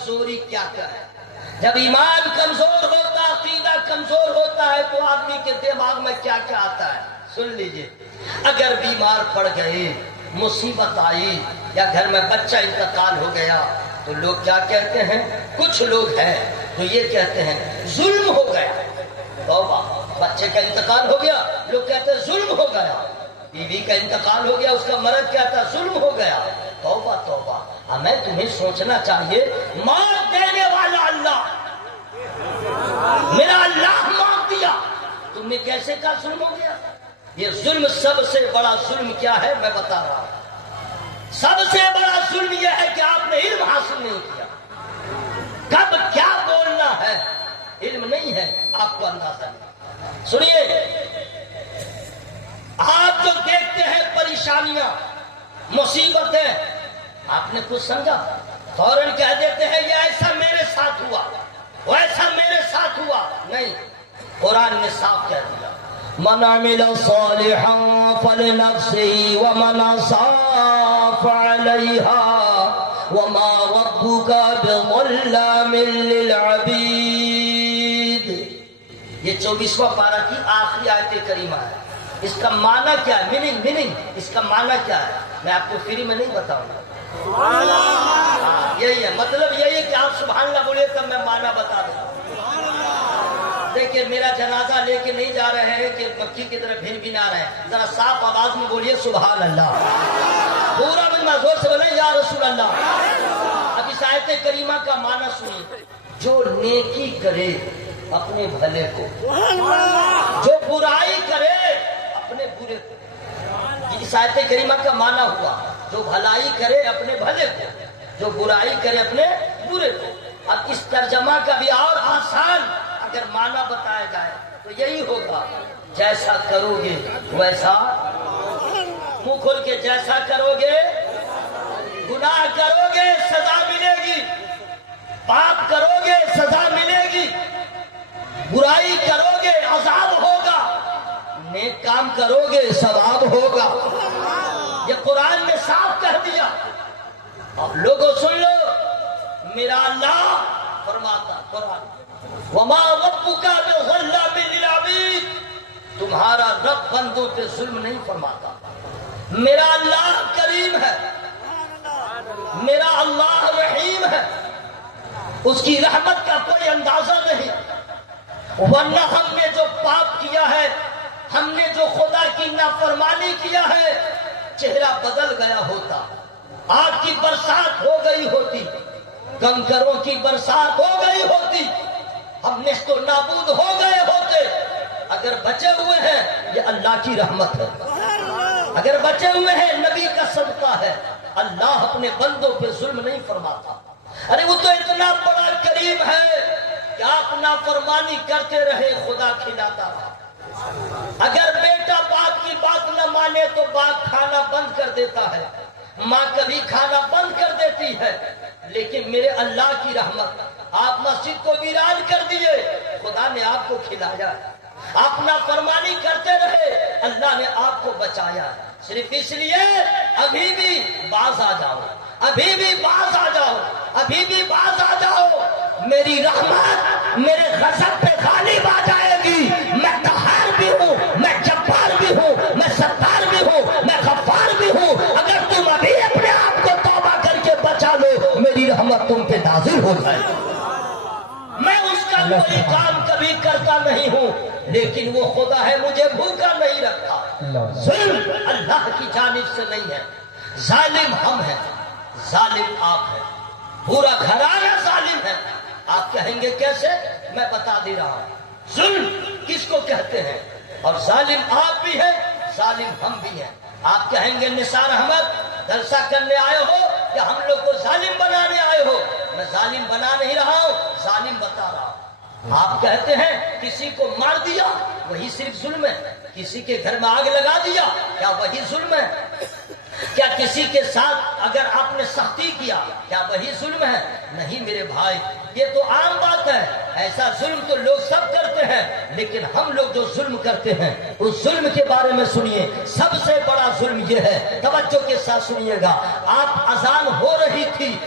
کمزوری کیا کیا ہے. جب ایمان کمزور ہوتا ہے، عقیدہ کمزور ہوتا ہے تو آدمی کے دماغ میں کیا کیا آتا ہے سن لیجئے. اگر بیمار پڑ گئے، مصیبت آئی، یا گھر میں بچہ انتقال ہو گیا تو لوگ کیا کہتے ہیں؟ کچھ لوگ ہیں تو یہ کہتے ہیں ظلم ہو گیا. توبہ، بچے کا انتقال ہو گیا، لوگ کہتے ہیں ظلم ہو گیا. بیوی کا انتقال ہو گیا، اس کا مرض کیا تھا؟ ظلم ہو گیا. توبہ توبہ. ہمیں تمہیں سوچنا چاہیے موت دینے والا اللہ، میرا اللہ موت دیا، تم نے کیسے کہا ظلم ہو گیا؟ یہ ظلم، سب سے بڑا ظلم کیا ہے میں بتا رہا ہوں. سب سے بڑا ظلم یہ ہے کہ آپ نے علم حاصل نہیں کیا. کب کیا بولنا ہے علم نہیں ہے، آپ کو اندازہ نہیں. سنیے، آپ جو دیکھتے ہیں پریشانیاں، مصیبتیں، آپ نے کچھ سمجھا؟ فوراً کہہ دیتے ہیں یہ ایسا میرے ساتھ ہوا، وہ ایسا میرے ساتھ ہوا. نہیں، قرآن نے صاف کہہ دیا من عمل صالحا فلنفسه ومن اساء فعليها وما ربك بظلام للعبید. یہ 24واں پارہ کی آخری آیت کریمہ ہے. اس کا معنی کیا ہے؟ میننگ اس کا معنی کیا ہے میں آپ کو فری میں نہیں بتاؤں گا. یہی ہے مطلب، یہی ہے کہ آپ سبحان اللہ بولے تب میں معنی بتا دوں. دیکھیے، میرا جنازہ لے کے نہیں جا رہے ہیں کہ مکھی کی طرح بھن بھن آ رہے ہیں. ذرا صاف آواز میں بولیے سبحان اللہ. پورا مجمع زور سے بولیں یا رسول اللہ. اب اس آیت کریمہ کا معنی سنیے. جو نیکی کرے اپنے بھلے کو، جو برائی کرے اپنے برے کو. اس آیت کریمہ کا معنی ہوا جو بھلائی کرے اپنے بھلے کو، جو برائی کرے اپنے برے کو. اب اس ترجمہ کا بھی اور آسان اگر معنی بتایا جائے تو یہی ہوگا جیسا کرو گے ویسا. منہ کھول کے جیسا کرو گے، گناہ کرو گے سزا ملے گی، پاپ کرو گے سزا ملے گی، برائی کرو گے عذاب ہوگا، نیک کام کرو گے ثواب ہوگا. یہ قرآن نے صاف کہہ دیا. اب لوگوں سن لو، میرا اللہ فرماتا قرآن وما ربک بظلام للعبید، تمہارا رب بندوں پہ ظلم نہیں فرماتا. میرا اللہ کریم ہے، میرا اللہ رحیم ہے، اس کی رحمت کا کوئی اندازہ نہیں. ورنہ ہم نے جو پاپ کیا ہے، ہم نے جو خدا کی نافرمانی کیا ہے، چہرہ بدل گیا ہوتا، آگ کی برسات ہو گئی ہوتی، کنکروں کی برسات ہو گئی ہوتی، ہم نے تو نابود ہو گئے ہوتے. اگر بچے ہوئے ہیں یہ اللہ کی رحمت ہے، اگر بچے ہوئے ہیں نبی کا صدقہ ہے. اللہ اپنے بندوں پہ ظلم نہیں فرماتا. ارے وہ تو اتنا بڑا کریم ہے کہ آپ نافرمانی کرتے رہے خدا کھلاتا رہا. اگر بیٹا باپ کی بات نہ مانے تو باپ کھانا بند کر دیتا ہے، ماں کبھی کھانا بند کر دیتی ہے. لیکن میرے اللہ کی رحمت، آپ مسجد کو ویران کر دیے، خدا نے آپ کو کھلایا. آپ نافرمانی کرتے رہے، اللہ نے آپ کو بچایا. صرف اس لیے ابھی بھی باز آ جاؤ، ابھی بھی باز آ جاؤ، ابھی بھی باز آ جاؤ. میری رحمت میرے غضب پہ غالب آ جائے گی. میں قہار بھی ہوں، میں جبار بھی ہوں، میں ستار بھی ہوں، میں غفار بھی ہوں. اگر تم ابھی اپنے آپ کو توبہ کر کے بچا لو، میری رحمت تم پہ نازل ہو جائے گی. میں اس کا کوئی کام کبھی کرتا نہیں ہوں، لیکن وہ خدا ہے مجھے بھوکا نہیں رکھتا. ظلم اللہ کی جانب سے نہیں ہے. ظالم ہم ہیں، ظالم آپ ہیں، پورا گھرانہ ظالم ہے. آپ کہیں گے کیسے؟ میں بتا دے رہا ہوں. ظلم کس کو کہتے ہیں؟ اور ظالم آپ بھی ہیں، ظالم ہم بھی ہیں. آپ کہیں گے نثار احمد جلسہ کرنے آئے ہو یا ہم لوگ کو ظالم بنانے آئے ہو؟ میں ظالم بنا نہیں رہا ہوں، ظالم بتا رہا ہوں. آپ کہتے ہیں کسی کو مار دیا وہی صرف ظلم ہے، کسی کے گھر میں آگ لگا دیا کیا وہی ظلم ہے؟ کیا کسی کے ساتھ اگر آپ نے سختی کیا کیا وہی ظلم ہے؟ نہیں میرے بھائی، یہ تو عام بات ہے. ایسا ظلم تو لوگ سب کرتے ہیں، لیکن ہم لوگ جو ظلم کرتے ہیں اس ظلم کے بارے میں سنیے. سب سے بڑا ظلم یہ ہے، توجہ کے ساتھ سنیے گا. آپ اذان ہو رہی تھی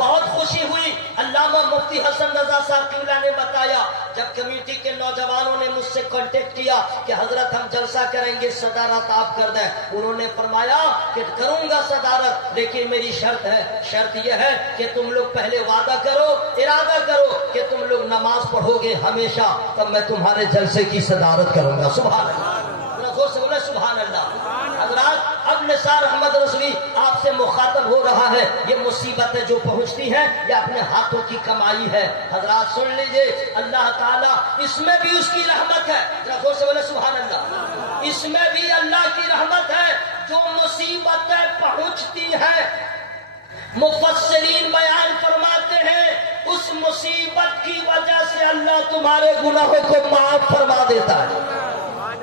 بہت خوشی ہوئی. علامہ مفتی حسن رضا صاحب قبلہ نے بتایا جب کمیٹی کے نوجوانوں نے مجھ سے کانٹیکٹ کیا کہ حضرت ہم جلسہ کریں گے, صدارت آپ کر دیں. انہوں نے فرمایا کہ کروں گا صدارت, لیکن میری شرط ہے. شرط یہ ہے کہ تم لوگ پہلے وعدہ کرو, ارادہ کرو کہ تم لوگ نماز پڑھو گے ہمیشہ, تب میں تمہارے جلسے کی صدارت کروں گا. سبحان اللہ, زور سے بولے سبحان اللہ. حضرات اب نثار احمد رضوی آپ سے مخاطب ہو رہا ہے. یہ مصیبتیں جو پہنچتی ہیں یہ اپنے ہاتھوں کی کمائی ہے. حضرات سن لیجئے, اللہ تعالیٰ اس میں بھی اس کی رحمت ہے. زور سے بولے سبحان اللہ. اس میں بھی اللہ کی رحمت ہے. جو مصیبتیں پہنچتی ہیں مفسرین بیان فرماتے ہیں اس مصیبت کی وجہ سے اللہ تمہارے گناہوں کو معاف فرما دیتا ہے.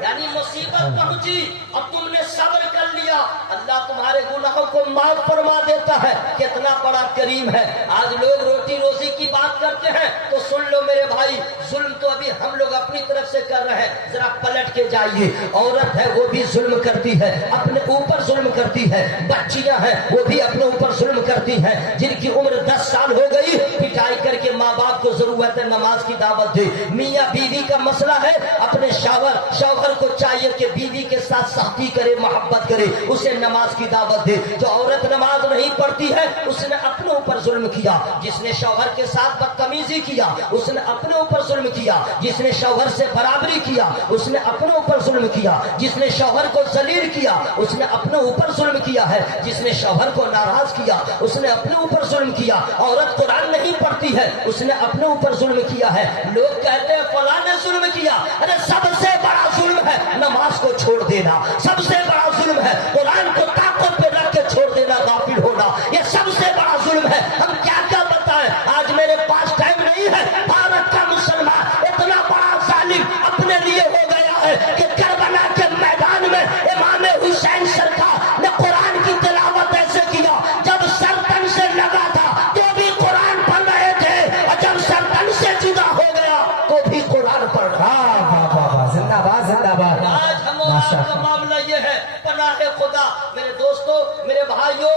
یعنی مصیبت پہنچی اور تم نے صبر کر لیا, اللہ تمہارے گناہوں کو معاف فرما دیتا ہے. کتنا بڑا کریم ہے. آج لوگ روٹی روزی کی بات کرتے ہیں تو سن لو میرے بھائی, ظلم تو ابھی ہم لوگ اپنی طرف سے کر رہے ہیں. ذرا پلٹ کے جائیے, عورت ہے وہ بھی ظلم کرتی ہے, اپنے اوپر ظلم کرتی ہے. بچیاں ہیں وہ بھی اپنے اوپر ظلم کرتی ہیں. جن کی عمر 10 سال ہو گئی پٹائی کر کے ماں باپ کو ضرورت ہے نماز کی دعوت دے. میاں بیوی کا مسئلہ ہے, اپنے شوہر کو چاہیے کہ بیوی کے ساتھ سختی کرے, محبت کرے, اسے نماز کی دعوت دے. جو عورت نماز نہیں پڑھتی ہے اس نے اپنے اوپر ظلم کیا. جس نے شوہر کے ساتھ بدتمیزی کیا اس نے اپنے اوپر ظلم کیا. جس نے شوہر سے برابری کیا اس نے اپنے اوپر ظلم کیا. جس نے شوہر کو ذلیل کیا اس نے اپنے اوپر ظلم کیا ہے. جس نے شوہر کو ناراض کیا اس نے اپنے اوپر ظلم کیا. عورت قرآن نہیں پڑھتی ہے اس نے اپنے اوپر ظلم کیا ہے. لوگ کہتے ہیں فلاں نے ظلم کیا. ارے سب سے بڑا ظلم ہے نماز کو چھوڑ دینا. سب سے بڑا ظلم ہے قرآن کو طاقت پہ رکھ کے چھوڑ دینا, غافل ہونا. یہ سب سے بڑا ظلم ہے. ہم کیا کیا بتائیں, آج میرے پاس ٹائم نہیں ہے. بھارت کا مسلمان اتنا بڑا ظالم اپنے لیے ہو گیا ہے کہ کربلا کے میدان میں امام حسین سرکار نے قرآن کی تلاوت ایسے کیا جب سر تن سے لگا تھا تو بھی قرآن پڑھ رہے تھے, اور جب سر تن سے جدا ہو گیا تو بھی قرآن پڑھ رہا. زندہ باد, زندہ باد. آج ہم اور آپ کا معاملہ یہ ہے, پناہ خدا. میرے دوستوں, میرے بھائیوں,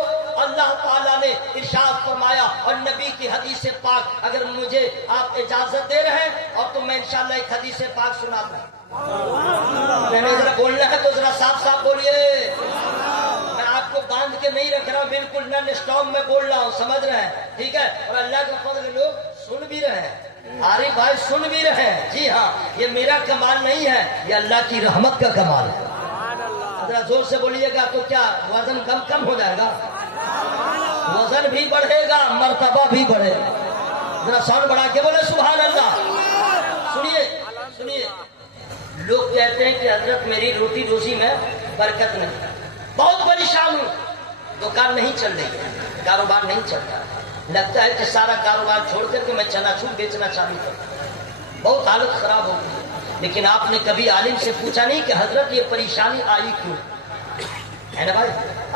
اللہ تعالیٰ نے ارشاد فرمایا اور نبی کی حدیث پاک, اگر مجھے آپ اجازت دے رہے ہیں اور تو میں انشاءاللہ ایک حدیث پاک سنا دوں. میں نے ذرا بولنا ہے تو ذرا صاف صاف بولیے. میں آپ کو باندھ کے نہیں رکھ رہا ہوں, بالکل نن اسٹاپ میں بول رہا ہوں, سمجھ رہے ہیں, ٹھیک ہے. اور اللہ کا فضل لوگ سن بھی رہے ہیں, عارف بھائی سن بھی رہے ہیں. جی ہاں, یہ میرا کمال نہیں ہے, یہ اللہ کی رحمت کا کمال ہے. ذرا زور سے بولیے گا تو کیا وزن کم ہو جائے گا, وزن بھی بڑھے گا, مرتبہ بھی بڑھے گا. ذرا ساؤنڈ بڑھا کے بولے سبحان اللہ. سنیے, لوگ کہتے ہیں کہ حضرت میری روٹی روزی میں برکت نہیں, بہت پریشان ہوں, دکان نہیں چل رہی ہے, کاروبار نہیں چلتا, لگتا ہے کہ سارا کاروبار چھوڑ کر کے میں چناچور بیچنا چالو کروں, بہت حالت خراب ہو گئی. لیکن آپ نے کبھی عالم سے پوچھا نہیں کہ حضرت یہ پریشانی آئی کیوں ہے نا بھائی,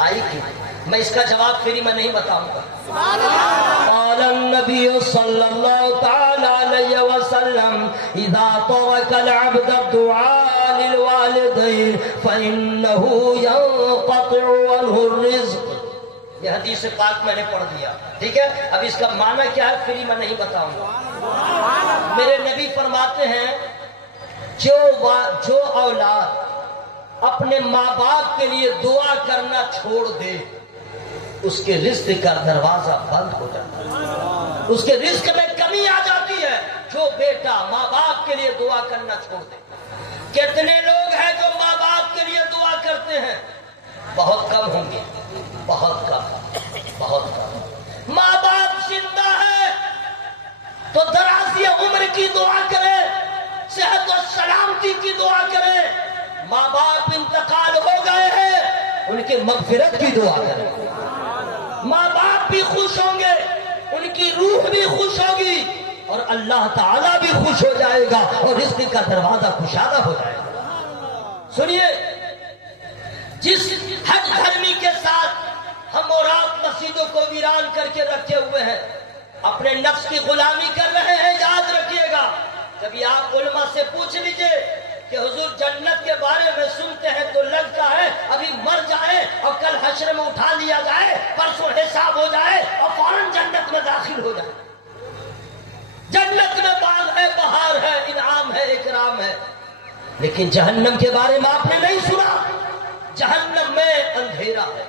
آئی کیوں؟ میں اس کا جواب فری میں نہیں بتاؤں گا. قال النبی صلی اللہ تعالی علیہ وسلم اذا طرق العبد الدعاء للوالدین فإنه ينقطع عنه الرزق. یہ حدیث پاک میں نے پڑھ دیا, ٹھیک ہے. اب اس کا معنی کیا ہے فری میں نہیں بتاؤں گا. میرے نبی فرماتے ہیں جو اولاد اپنے ماں باپ کے لیے دعا کرنا چھوڑ دے اس کے رزق کا دروازہ بند ہو جاتا ہے, اس کے رزق میں کمی آ جاتی ہے. جو بیٹا ماں باپ کے لیے دعا کرنا چھوڑ دے. کتنے لوگ ہیں جو ماں باپ کے لیے دعا کرتے ہیں؟ بہت کم ہوں گے, بہت کم. ماں باپ زندہ ہے تو درازی عمر کی دعا کرے, صحت و سلامتی کی دعا کرے. ماں باپ انتقال ہو گئے ہیں, ان کی مغفرت کی دعا کرے. ماں باپ بھی خوش ہوں گے, ان کی روح بھی خوش ہوگی, اور اللہ تعالیٰ بھی خوش ہو جائے گا, اور رزق کا دروازہ کشادہ ہو جائے گا. سنیے, جس حج دھرمی کے ساتھ ہم اور آپ مسجدوں کو ویران کر کے رکھے ہوئے ہیں, اپنے نفس کی غلامی کر رہے ہیں. یاد رکھیے گا, کبھی آپ علماء سے پوچھ لیجئے کہ حضور جنت کے بارے میں سنتے ہیں تو لگتا ہے ابھی مر جائے اور کل حشر میں اٹھا لیا جائے، پرسوں حساب ہو جائے اور فوراً جنت میں داخل ہو جائے۔ جنت میں باغ ہے، بہار ہے، انعام ہے، اکرام ہے۔ لیکن جہنم کے بارے میں آپ نے نہیں سنا۔ جہنم میں اندھیرا ہے،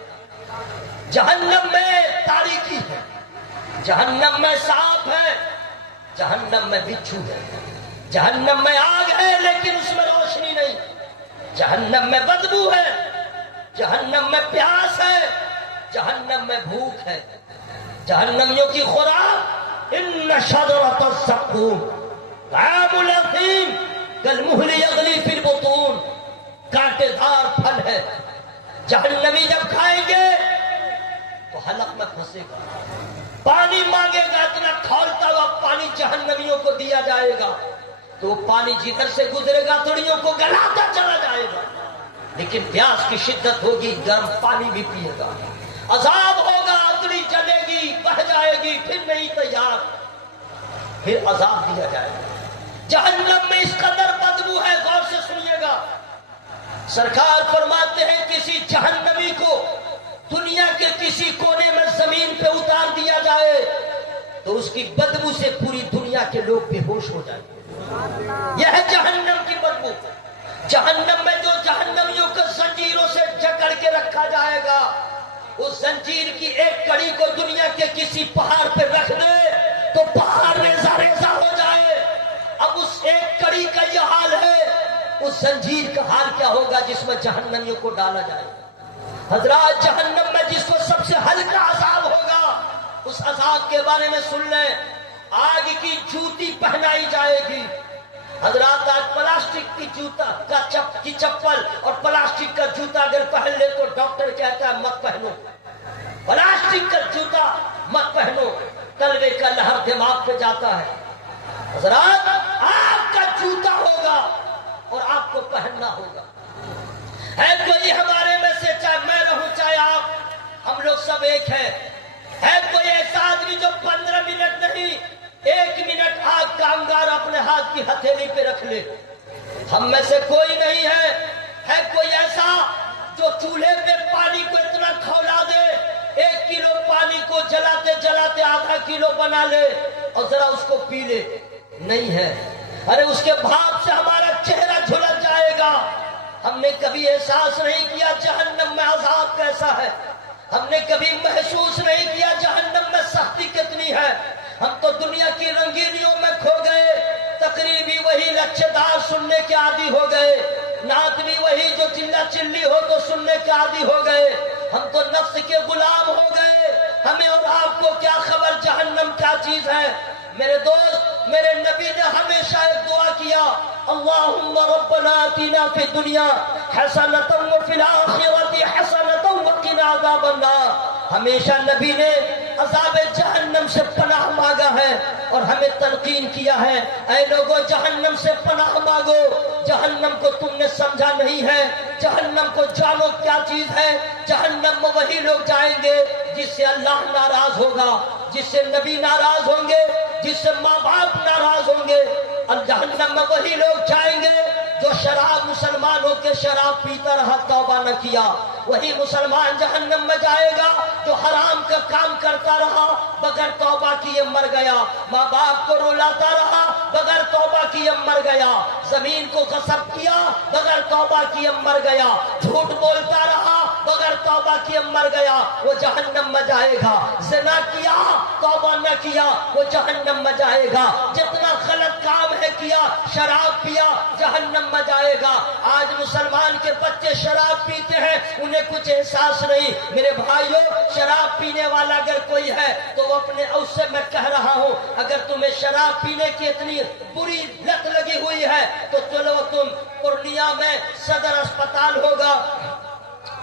جہنم میں تاریکی ہے، جہنم میں سانپ ہے، جہنم میں بچھو ہے، جہنم میں آگ ہے لیکن اس میں روشنی نہیں، جہنم میں بدبو ہے، جہنم میں پیاس ہے، جہنم میں بھوک ہے۔ جہنمیوں کی خوراک ان شجرۃ الزقوم طعام الاثیم کالمہل یغلی فی البطون، کانٹے دار پھل ہے۔ جہنمی جب کھائیں گے تو حلق میں پھنسے گا، پانی مانگے گا، اتنا کھولتا ہوا پانی جہنمیوں کو دیا جائے گا تو وہ پانی جدھر سے گزرے گا تڑیوں کو گلاتا چلا جائے گا، لیکن پیاس کی شدت ہوگی، گرم پانی بھی پیے گا۔ عذاب ہوگا، اتڑی جلے گی، بہ جائے گی، پھر نہیں تیار، پھر عذاب دیا جائے گا۔ جہنم میں اس قدر بدبو ہے، غور سے سنیے گا۔ سرکار فرماتے ہیں کسی جہنمی کو دنیا کے کسی کونے میں زمین پہ اتار دیا جائے تو اس کی بدبو سے پوری دنیا کے لوگ بے ہوش ہو جائیں گے۔ یہ ہے جہنم کی بدبو۔ جہنم میں جو جہنمیوں کو زنجیروں سے جکڑ کے رکھا جائے گا، اس زنجیر کی ایک کڑی کو دنیا کے کسی پہاڑ پہ رکھ دے تو پہاڑ ریزہ ریزہ ہو جائے۔ اب اس ایک کڑی کا یہ حال ہے، اس زنجیر کا حال کیا ہوگا جس میں جہنمیوں کو ڈالا جائے گا۔ حضرات جہنم میں جس کو سب سے ہلکا عذاب ہوگا اس عذاب کے بارے میں سن لیں۔ آگ کی جوتی پہنائی جائے گی۔ حضرات آج پلاسٹک کی جوتا کی چپل اور پلاسٹک کا جوتا اگر پہن لے تو ڈاکٹر کہتا ہے مت پہنو، پلاسٹک کا جوتا مت پہنو، تلوے کا لہر دماغ پہ جاتا ہے۔ حضرات آگ کا جوتا ہوگا اور آپ کو پہننا ہوگا۔ ہے کوئی ہمارے میں سے، چاہے میں رہوں چاہے آپ، ہم لوگ سب ایک ہیں، ہے کوئی ایسا آدمی جو 15 منٹ نہیں 1 منٹ آگ کا انگار اپنے ہاتھ کی ہتھیلی پہ رکھ لے؟ ہم میں سے کوئی نہیں ہے کوئی ایسا جو چولہے پہ پانی کو اتنا کھولا دے 1 کلو پانی کو جلاتے جلاتے آدھا کلو بنا لے اور ذرا اس کو پی لے؟ نہیں ہے۔ ارے اس کے بھاپ سے ہمارا چہرہ جھلس جائے گا۔ ہم نے کبھی احساس نہیں کیا جہنم میں عذاب کیسا ہے، ہم نے کبھی محسوس نہیں کیا جہنم میں سختی کتنی ہے۔ ہم تو دنیا کی رنگینیوں میں کھو گئے، تقریبی وہی لچھے دار سننے کے عادی ہو گئے، نعت بھی وہی جو چلا چلی ہو تو سننے کے عادی ہو گئے۔ ہم تو نفس کے غلام ہو گئے، ہمیں اور آپ کو کیا خبر جہنم کیا چیز ہے۔ میرے دوست، میرے نبی نے ہمیشہ ایک دعا کیا، اللہم ربنا آتنا فی الدنیا حسنۃ وفی الآخرۃ حسنۃ وقنا عذاب النار۔ ہمیشہ نبی نے عذاب جہنم سے پناہ مانگا ہے اور ہمیں تلقین کیا ہے، اے لوگوں جہنم سے پناہ مانگو۔ جہنم کو تم نے سمجھا نہیں ہے، جہنم کو جانو کیا چیز ہے۔ جہنم میں وہی لوگ جائیں گے جس سے اللہ ناراض ہوگا، جس سے نبی ناراض ہوں گے، جس سے ماں باپ ناراض ہوں گے۔ جہنم میں وہی لوگ جائیں گے جو شراب مسلمان ہو کے شراب پیتا رہا، توبہ نہ کیا۔ وہی مسلمان جہنم میں جائے گا جو حرام کا کام کرتا رہا، بغیر توبہ کیے مر گیا، ماں باپ کو رلاتا رہا، بغیر توبہ کیے مر گیا، زمین کو غصب کیا، بغیر توبہ کیے مر گیا، جھوٹ بولتا رہا، بغیر توبہ کیے مر گیا، وہ جہنم میں جائے گا۔ زنا کیا، توبہ نہ کیا، وہ جہنم میں جائے گا۔ جتنا غلط کام ہے کیا، شراب پیا، جہنم میں جائے گا۔ آج مسلمان کے بچے شراب پیتے ہیں، انہیں کچھ احساس نہیں۔ میرے بھائیوں، شراب پینے والا اگر کوئی ہے تو وہ اپنے اس سے میں کہہ رہا ہوں، اگر تمہیں شراب پینے کی اتنی بری لت لگی ہوئی ہے تو چلو تم پورنیہ میں صدر اسپتال ہوگا،